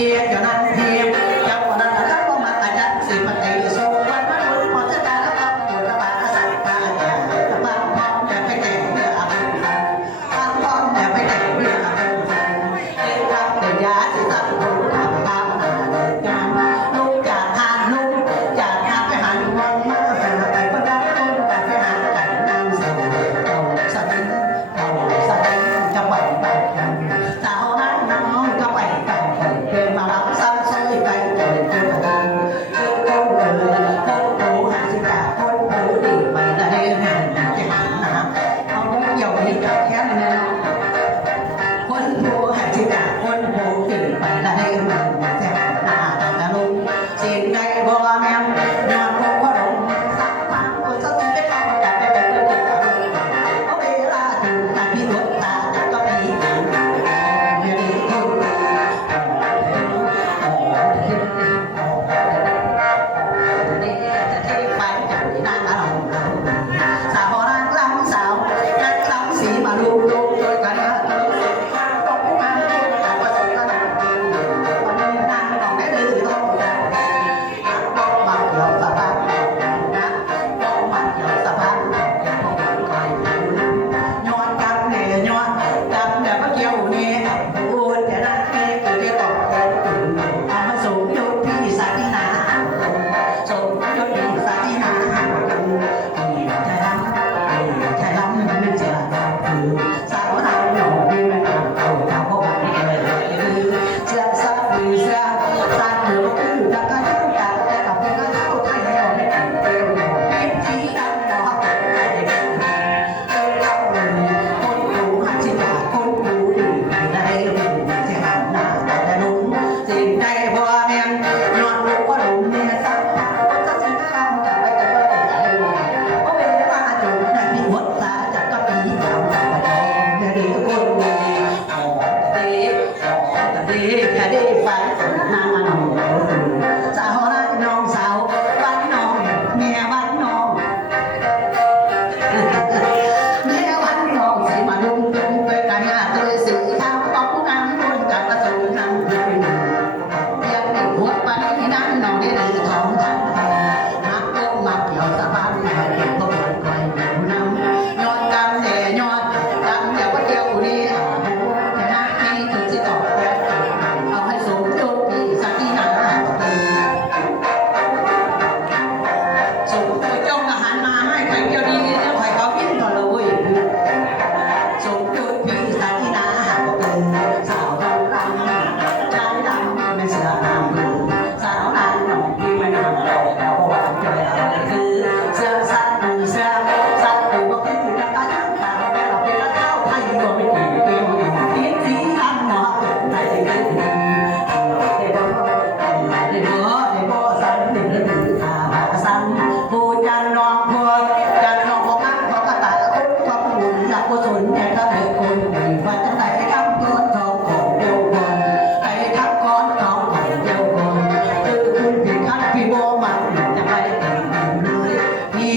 দিয়ে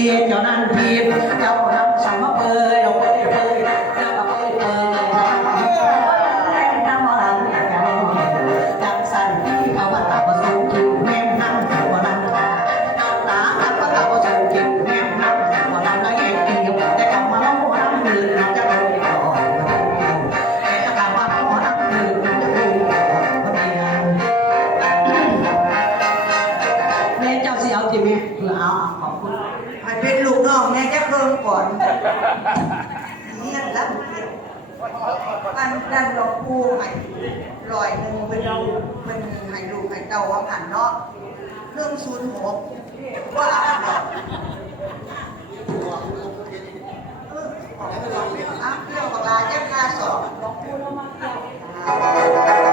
别刁难我！别。 น้องแม่จะเพิ่มก่อนเนี่ยรับปันนั้นหลองปู่ให้ลอยหนึ่งเป็นเป็นให้ลูไห้เตาว่าผ่านเนาะเรื่องซูนหกว่าอาเที่ยวกับลาแยกคาสองหลวงปู่แล้ว